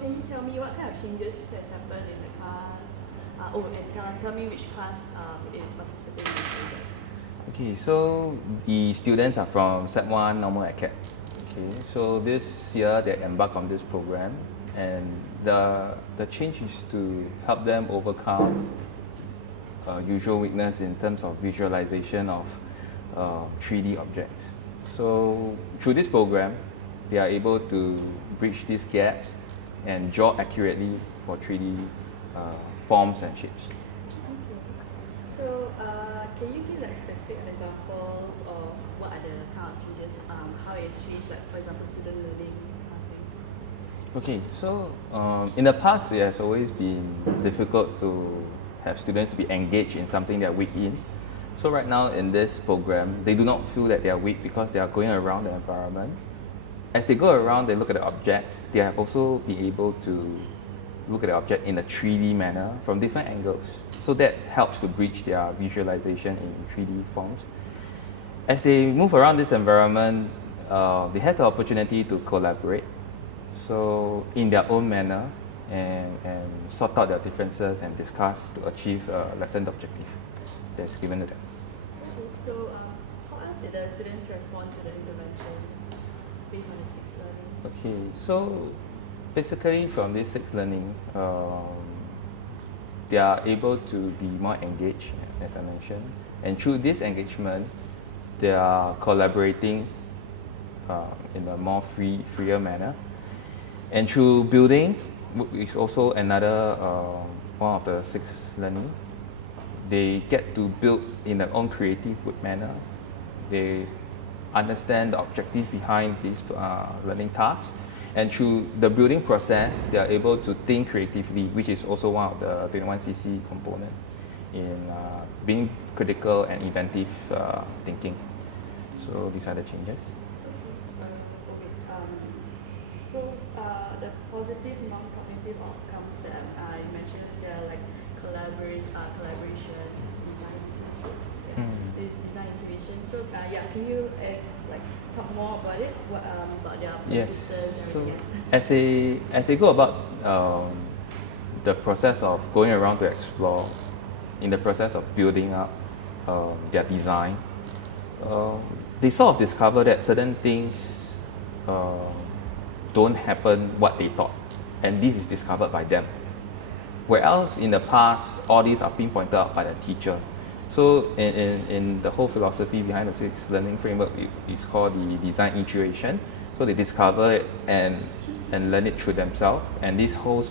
can you tell me what kind of changes has happened in the class? And tell me which class is participating in these changes. Okay, so the students are from Set 1 Normal Acad. Okay, so this year they embark on this program, and the change is to help them overcome usual weakness in terms of visualization of 3D objects. So through this program, they are able to bridge these gaps and draw accurately for 3D forms and shapes. Okay. So can you give like specific examples of what are the kind of changes, how it has changed, like for example student learning kind of thing? Okay, so in the past it has always been difficult to have students to be engaged in something they are weak in. So right now in this program, they do not feel that they are weak because they are going around the environment. As they go around, they look at the objects, they have also been able to look at the object in a 3D manner from different angles. So that helps to bridge their visualization in 3D forms. As they move around this environment, they have the opportunity to collaborate, so in their own manner, and sort out their differences and discuss to achieve a lesson objective that's given to them. Okay. So how else did the students respond to the intervention based on the 6 learning? Okay, so basically from this 6 learning, they are able to be more engaged, as I mentioned, and through this engagement, they are collaborating in a more freer manner. And through building, which is also another one of the 6 learning, they get to build in their own creative manner. They understand the objectives behind these learning tasks, and through the building process, they are able to think creatively, which is also one of the 21cc component in being critical and inventive thinking. So these are the changes. So the positive non-cognitive outcomes that I mentioned, they are like collaboration, design intuition. So can you like talk more about it? About their persistence and So everything? as they go about the process of going around to explore, in the process of building up their design, they sort of discover that certain things don't happen what they thought, and this is discovered by them. Whereas in the past, all these are being pointed out by the teacher. So in the whole philosophy behind the 6 learning framework, it's called the design intuition. So they discover it and learn it through themselves, and this holds,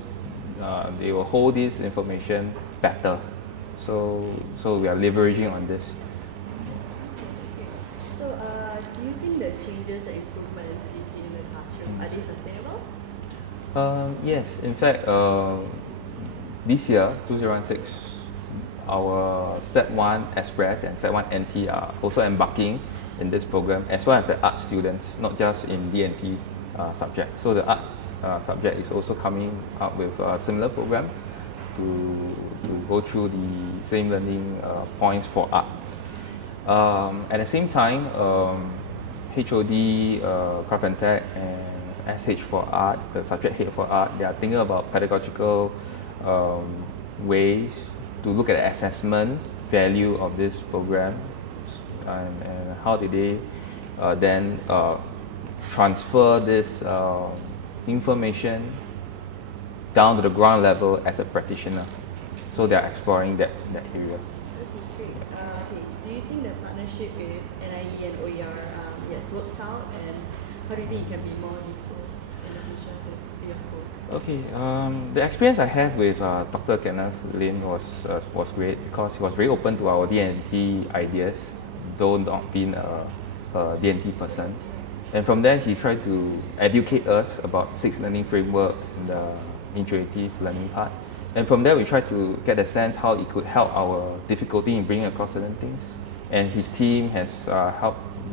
they will hold this information better. So we are leveraging on this. So do you think the changes and improvements you see in the classroom, are they sustainable? Yes, in fact, this year, 2016, our Set 1 Express and Set 1 NT are also embarking in this program, as well as the art students, not just in D&T subject. So the art subject is also coming up with a similar program to go through the same learning points for art. At the same time, HOD, Craft and Tech, and SH for art, the subject head for art, they are thinking about pedagogical ways to look at the assessment value of this program, and how did they then transfer this information down to the ground level as a practitioner. So they are exploring that area. Okay, great. Do you think the partnership with NIE and OER has worked out, and how do you think it can be more useful in the future to your school? Okay, the experience I had with Dr. Kenneth Lin was great, because he was very open to our D&T ideas, though not being a D&T person. And from there, he tried to educate us about 6 learning framework and the intuitive learning part. And from there, we tried to get a sense how it could help our difficulty in bringing across certain things. And his team has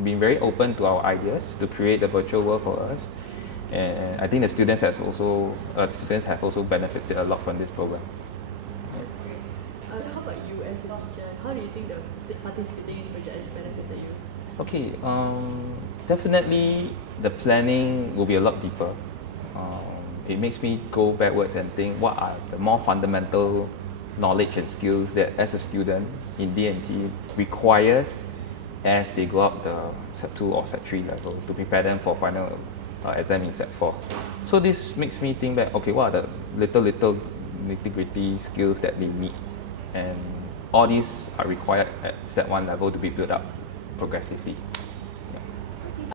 been very open to our ideas to create a virtual world for us. And I think the students have also benefited a lot from this program. That's great. How about you as a teacher? How do you think the participating in the project has benefited you? Okay, definitely the planning will be a lot deeper. it makes me go backwards and think what are the more fundamental knowledge and skills that as a student in D&T requires as they go up the Set 2 or Set 3 level to prepare them for final exam in Set 4. So this makes me think back, okay, what are the little nitty-gritty skills that they need, and all these are required at Set 1 level to be built up progressively.